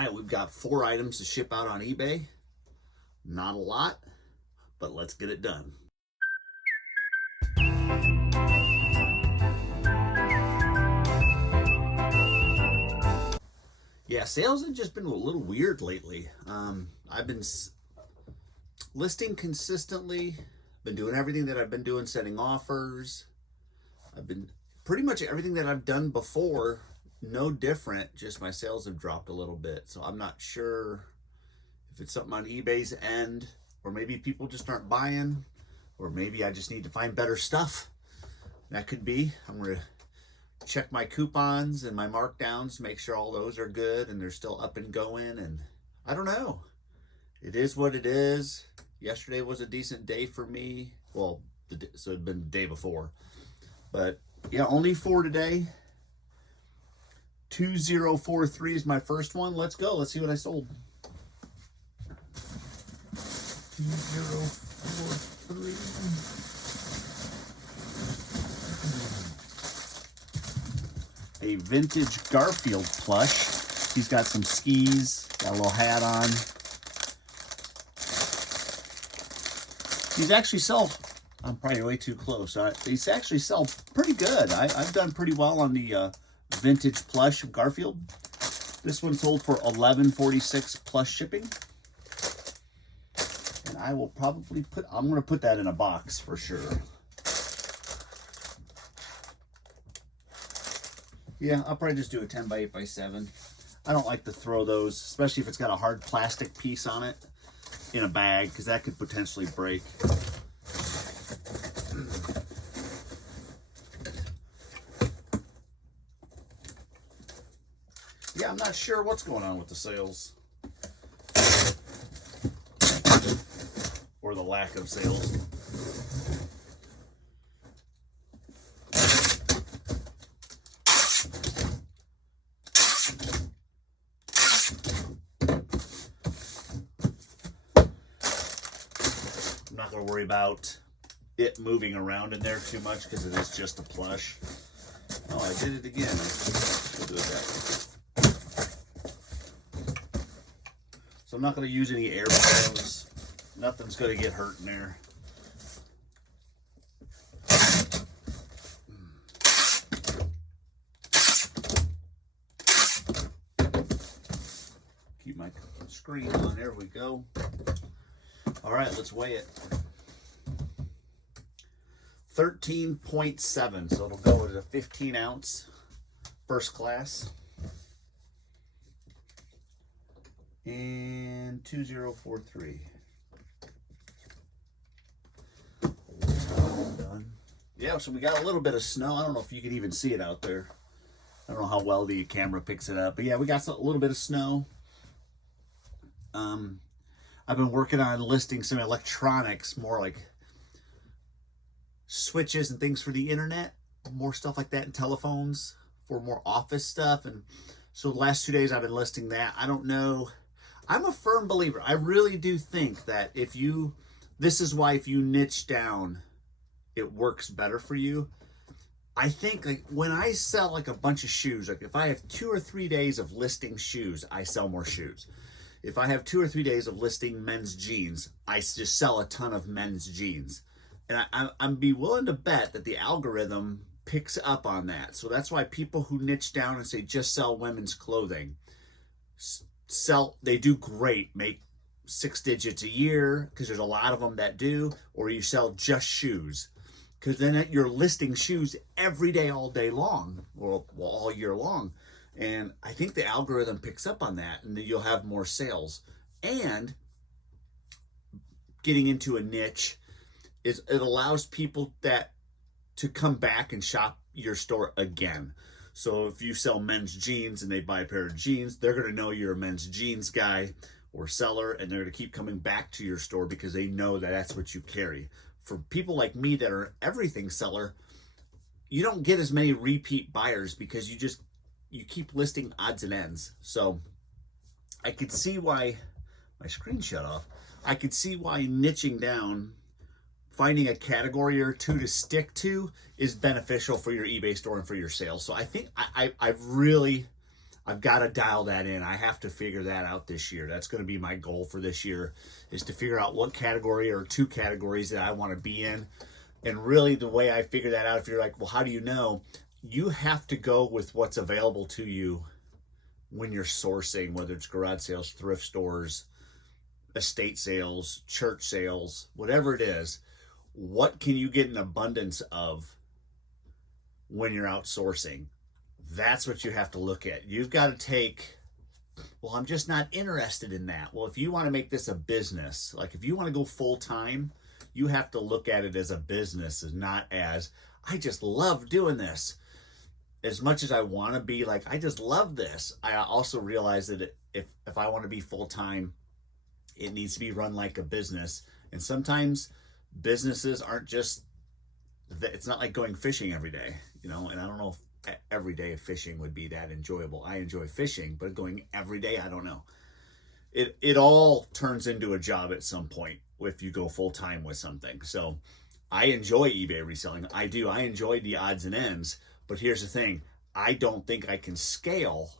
right, we've got 4 items to ship out on eBay. Not a lot, but let's get it done. Yeah, sales have just been a little weird lately. I've been listing consistently, been doing everything that I've been doing, setting offers. I've been pretty much everything that I've done before, no different, just my sales have dropped a little bit. So I'm not sure if it's something on eBay's end, or maybe people just aren't buying, or maybe I just need to find better stuff. That could be. I'm going to check my coupons and my markdowns, make sure all those are good and they're still up and going. And I don't know. It is what it is. Yesterday was a decent day for me. Well, so it'd been the day before. But yeah, only 4 today. 2043 is my first one. Let's go. Let's see what I sold. 2043. A vintage Garfield plush. He's got some skis, got a little hat on. These actually sell, I'm probably way too close. These actually sell pretty good. I've done pretty well on the vintage plush of Garfield. This one sold for $11.46 plus shipping. And I will probably I'm going to put that in a box for sure. Yeah, I'll probably just do a 10 by 8 by 7. I don't like to throw those, especially if it's got a hard plastic piece on it, in a bag, because that could potentially break. Yeah, I'm not sure what's going on with the sales. Or the lack of sales. I'm not going to worry about it moving around in there too much because it is just a plush. Oh, I did it again. We'll do it that way. So I'm not going to use any air blows. Nothing's going to get hurt in there. Keep my screen on. There we go. All right, let's weigh it. 13.7, so it'll go at a 15 ounce first class. And 2043. Done. Yeah, so we got a little bit of snow. I don't know if you can even see it out there. I don't know how well the camera picks it up, but yeah, we got a little bit of snow. I've been working on listing some electronics, more like switches and things for the internet, more stuff like that, and telephones for more office stuff. And so the last 2 days I've been listing that. I don't know. I'm a firm believer. I really do think that this is why if you niche down, it works better for you. I think like when I sell like a bunch of shoes, like if I have 2 or 3 days of listing shoes, I sell more shoes. If I have 2 or 3 days of listing men's jeans, I just sell a ton of men's jeans. And I'm be willing to bet that the algorithm picks up on that. So that's why people who niche down and say just sell women's clothing, they do great, make 6 digits a year, because there's a lot of them that do, or you sell just shoes. Because then you're listing shoes every day, all day long, or all year long. And I think the algorithm picks up on that, and then you'll have more sales. And getting into a niche it allows people to come back and shop your store again. So if you sell men's jeans and they buy a pair of jeans, they're going to know you're a men's jeans guy or seller, and they're going to keep coming back to your store because they know that that's what you carry. For people like me that are everything seller, you don't get as many repeat buyers because you keep listing odds and ends. So I could see why my screen shut off. I could see why niching down, finding a category or two to stick to, is beneficial for your eBay store and for your sales. So I think I've got to dial that in. I have to figure that out this year. That's going to be my goal for this year, is to figure out what category or two categories that I want to be in. And really the way I figure that out, if you're like, well, how do you know? You have to go with what's available to you when you're sourcing, whether it's garage sales, thrift stores, estate sales, church sales, whatever it is. What can you get an abundance of when you're outsourcing? That's what you have to look at. You've got to take, well, I'm just not interested in that. Well, if you want to make this a business, like if you want to go full time, you have to look at it as a business, and not as, I just love doing this. As much as I want to be like, I just love this, I also realize that if I want to be full time, it needs to be run like a business. And sometimes businesses aren't just, it's not like going fishing every day, and I don't know if every day of fishing would be that enjoyable. I enjoy fishing, but going every day, I don't know. It all turns into a job at some point if you go full time with something. So I enjoy eBay reselling. I do. I enjoy the odds and ends, but here's the thing. I don't think I can scale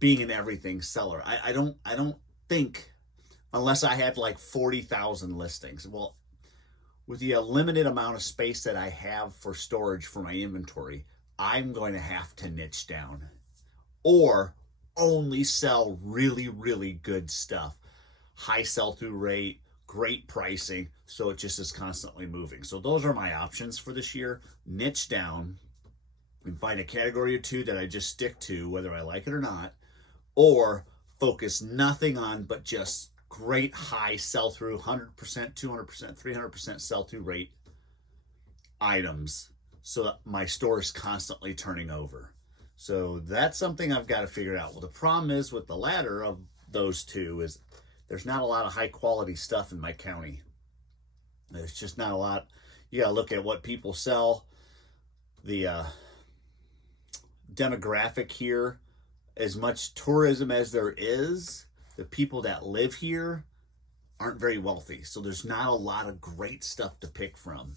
being an everything seller. I don't think, unless I had like 40,000 listings. Well, with the limited amount of space that I have for storage for my inventory, I'm going to have to niche down or only sell really, really good stuff. High sell-through rate, great pricing, so it just is constantly moving. So those are my options for this year. Niche down and find a category or two that I just stick to, whether I like it or not, or focus nothing on but just great high sell-through, 100%, 200%, 300% sell-through rate items, so that my store is constantly turning over. So that's something I've got to figure out. Well, the problem is with the latter of those two is there's not a lot of high quality stuff in my county. There's just not a lot. You got to look at what people sell. The demographic here, as much tourism as there is, the people that live here aren't very wealthy. So there's not a lot of great stuff to pick from.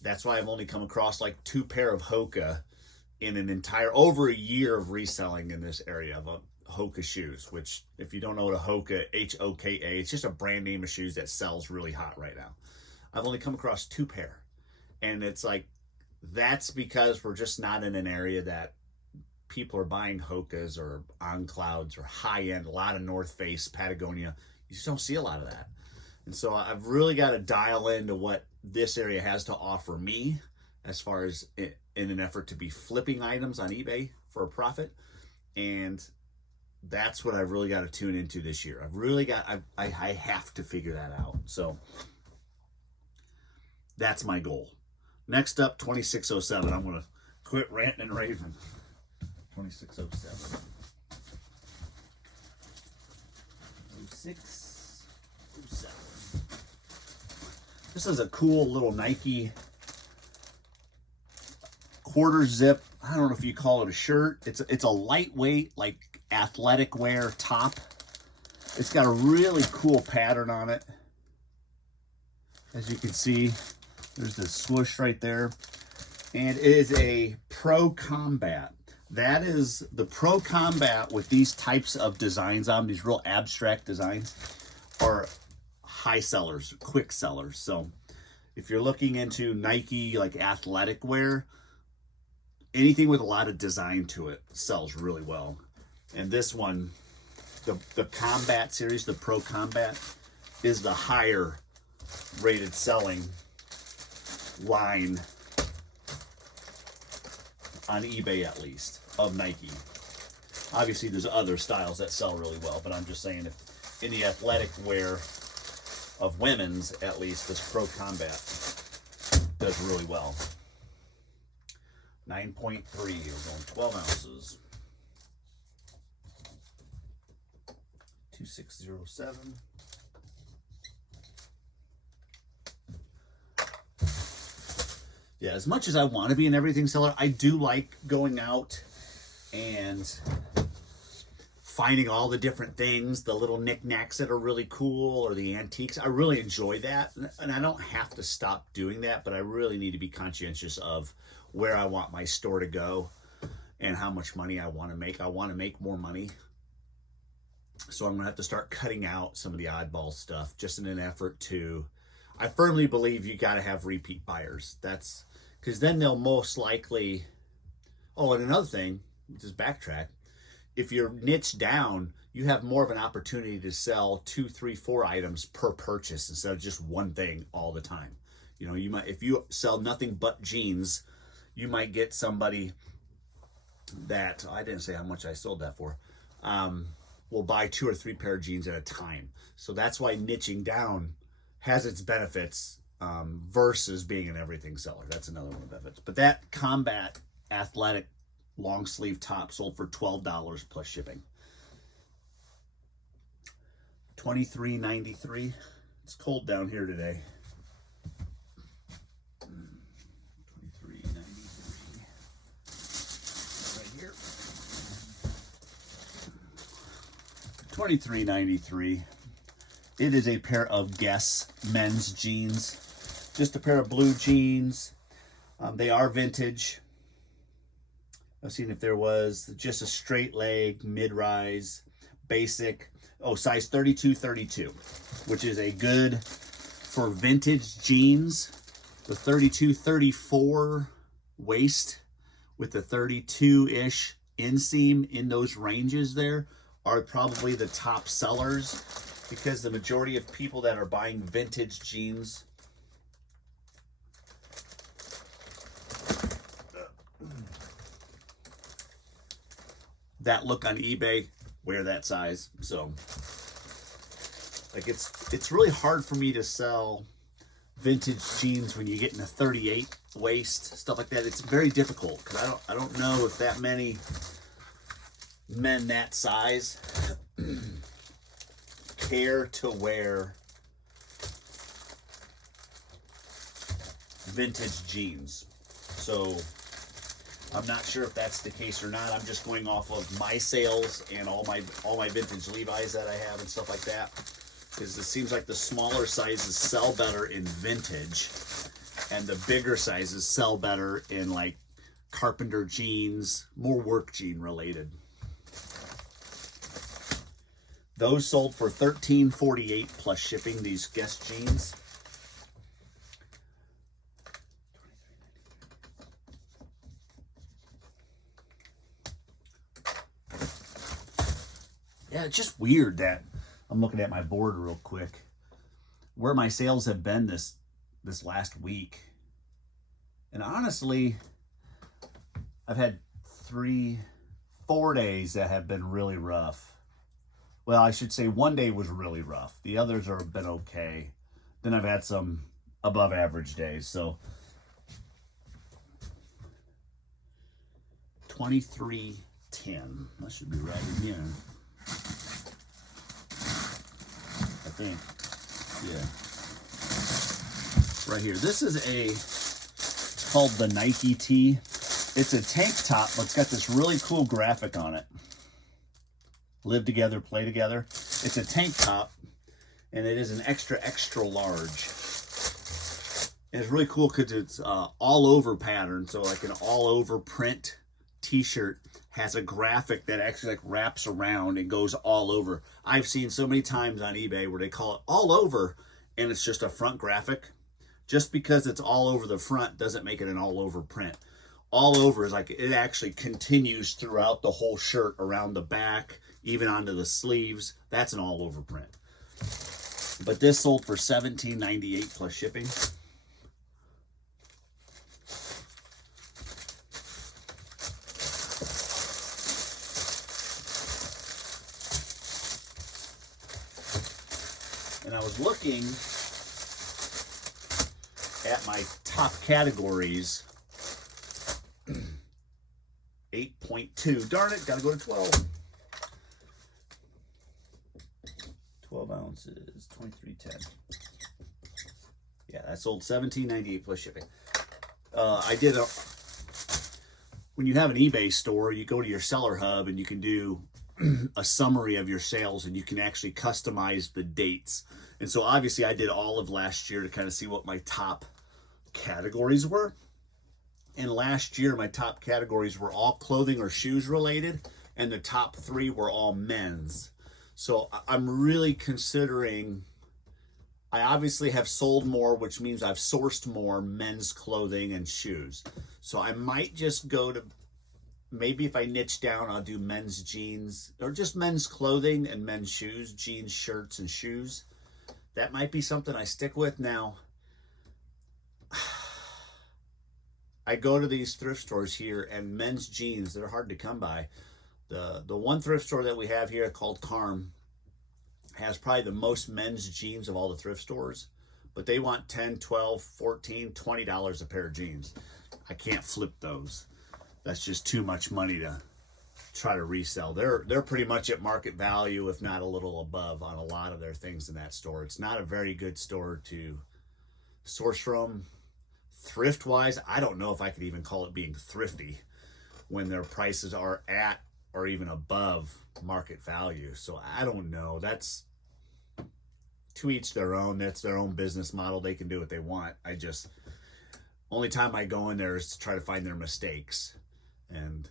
That's why I've only come across like 2 pair of Hoka in an entire, over a year of reselling in this area of Hoka shoes, which if you don't know what a Hoka, H-O-K-A, it's just a brand name of shoes that sells really hot right now. I've only come across 2 pair. And it's like, that's because we're just not in an area that people are buying Hokas or On Clouds or high end, a lot of North Face, Patagonia. You just don't see a lot of that. And so I've really got to dial into what this area has to offer me as far as in an effort to be flipping items on eBay for a profit. And that's what I've really got to tune into this year. I have to figure that out. So that's my goal. Next up, 2607. I'm going to quit ranting and raving. 2607. 0607. This is a cool little Nike quarter zip. I don't know if you call it a shirt. It's a lightweight, like athletic wear top. It's got a really cool pattern on it. As you can see, there's the swoosh right there. And it is a Pro Combat. That is the Pro Combat with these types of designs on, these real abstract designs, are high sellers, quick sellers. So if you're looking into Nike like athletic wear, anything with a lot of design to it sells really well. And this one, the Combat series, the Pro Combat, is the higher rated selling line on eBay, at least, of Nike. Obviously there's other styles that sell really well, but I'm just saying, if in the athletic wear of women's, at least, this Pro Combat does really well. 9.3, we're going 12 ounces. 2607. Yeah, as much as I want to be an everything seller, I do like going out and finding all the different things, the little knickknacks that are really cool, or the antiques. I really enjoy that, and I don't have to stop doing that, but I really need to be conscientious of where I want my store to go. and how much money I want to make. I want to make more money. So I'm going to have to start cutting out some of the oddball stuff just in an effort to, I firmly believe you got to have repeat buyers. That's because then they'll most likely, oh, and another thing, just backtrack. If you're niche down, you have more of an opportunity to sell 2, 3, 4 items per purchase instead of just one thing all the time. You know, you might, if you sell nothing but jeans, you might get somebody that, I didn't say how much I sold that for, will buy 2 or 3 pair of jeans at a time. So that's why niching down has its benefits versus being an everything seller. That's another one of the benefits. But that combat athletic long sleeve top sold for $12 plus shipping. $23.93. It's cold down here today. $23.93. Right here. $23.93. It is a pair of Guess men's jeans. Just a pair of blue jeans. They are vintage. I've seen if there was just a straight leg, mid-rise, basic. Oh, size 32-32, which is a good for vintage jeans. The 32-34 waist with the 32-ish inseam in those ranges there are probably the top sellers, because the majority of people that are buying vintage jeans that look on eBay wear that size. So like it's really hard for me to sell vintage jeans when you get in a 38 waist, stuff like that. It's very difficult because I don't know if that many men that size care to wear vintage jeans. So I'm not sure if that's the case or not. I'm just going off of my sales and all my vintage Levi's that I have and stuff like that, because it seems like the smaller sizes sell better in vintage and the bigger sizes sell better in like carpenter jeans, more work jean related. Those sold for $13.48 plus shipping, these Guess jeans. Yeah, it's just weird that I'm looking at my board real quick where my sales have been this last week. And honestly, I've had 4 days that have been really rough. Well, I should say 1 day was really rough. The others have been okay. Then I've had some above average days. So 23.10. That should be right in here. I think. Yeah. Right here. This is it's called the Nike tee. It's a tank top, but it's got this really cool graphic on it. Live together, play together. It's a tank top, and it is an extra, extra large. And it's really cool because it's all over pattern. So like an all over print t-shirt has a graphic that actually like wraps around and goes all over. I've seen so many times on eBay where they call it all over and it's just a front graphic. Just because it's all over the front doesn't make it an all over print. All over is like it actually continues throughout the whole shirt, around the back, even onto the sleeves. That's an all over print. But this sold for $17.98 plus shipping. And I was looking at my top categories. 8.2. Darn it, gotta go to 12. 12 ounces, 23.10. Yeah, that sold $17.98 plus shipping. I did when you have an eBay store, you go to your seller hub and you can do a summary of your sales, and you can actually customize the dates. And so obviously I did all of last year to kind of see what my top categories were. And last year, my top categories were all clothing or shoes related, and the top 3 were all men's. So I'm really considering, I obviously have sold more, which means I've sourced more men's clothing and shoes. So I might just go to, maybe if I niche down, I'll do men's jeans or just men's clothing and men's shoes, jeans, shirts, and shoes. That might be something I stick with. Now, I go to these thrift stores here, and men's jeans, they're hard to come by. The one thrift store that we have here called Carm has probably the most men's jeans of all the thrift stores, but they want $10, $12, $14, $20 a pair of jeans. I can't flip those. That's just too much money to try to resell. They're pretty much at market value, if not a little above, on a lot of their things in that store. It's not a very good store to source from. Thrift wise, I don't know if I could even call it being thrifty when their prices are at or even above market value. So I don't know. That's to each their own. That's their own business model. They can do what they want. Only time I go in there is to try to find their mistakes. And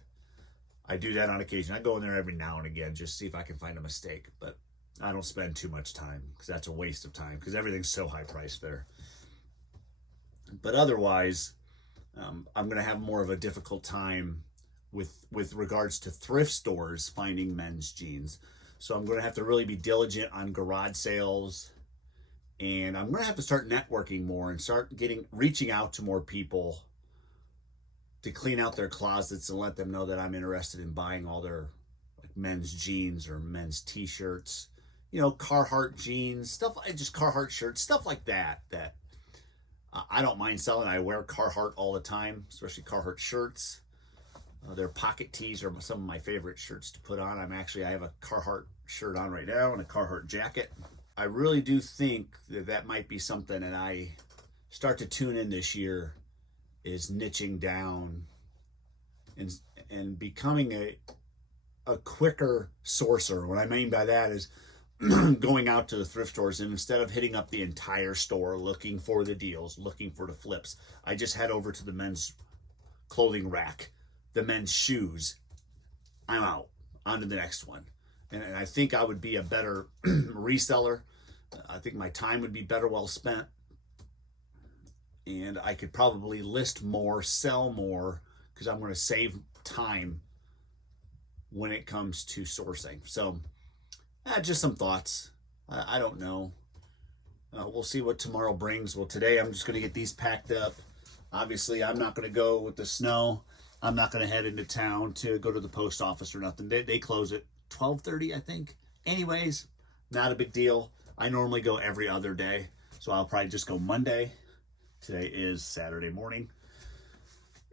I do that on occasion. I go in there every now and again, just see if I can find a mistake, but I don't spend too much time because that's a waste of time because everything's so high priced there. But otherwise, I'm going to have more of a difficult time with regards to thrift stores finding men's jeans. So I'm going to have to really be diligent on garage sales, and I'm going to have to start networking more and start reaching out to more people to clean out their closets and let them know that I'm interested in buying all their men's jeans or men's t-shirts, Carhartt jeans, stuff, just Carhartt shirts, stuff like that I don't mind selling. I wear Carhartt all the time, especially Carhartt shirts. Their pocket tees are some of my favorite shirts to put on. I have a Carhartt shirt on right now and a Carhartt jacket. I really do think that might be something that I start to tune in this year, is niching down and becoming a quicker sourcer. What I mean by that is going out to the thrift stores, and instead of hitting up the entire store looking for the deals, looking for the flips, I just head over to the men's clothing rack, the men's shoes. I'm out, on to the next one. And I think I would be a better reseller. I think my time would be better well spent. And I could probably list more, sell more, because I'm going to save time when it comes to sourcing. So just some thoughts. I don't know. We'll see what tomorrow brings. Well, today I'm just going to get these packed up. Obviously, I'm not going to go with the snow. I'm not going to head into town to go to the post office or nothing. They close at 12:30, I think. Anyways, not a big deal. I normally go every other day, so I'll probably just go Monday. Today is Saturday morning.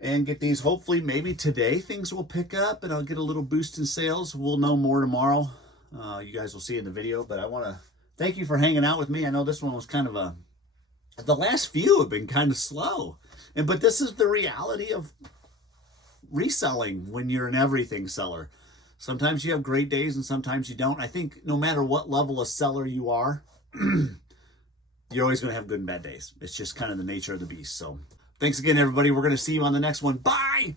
And get these, hopefully, maybe today things will pick up and I'll get a little boost in sales. We'll know more tomorrow. You guys will see in the video, but I want to thank you for hanging out with me. I know this one was kind of the last few have been kind of slow. But this is the reality of reselling when you're an everything seller. Sometimes you have great days and sometimes you don't. I think no matter what level of seller you are, you're always going to have good and bad days. It's just kind of the nature of the beast. So thanks again, everybody. We're going to see you on the next one. Bye!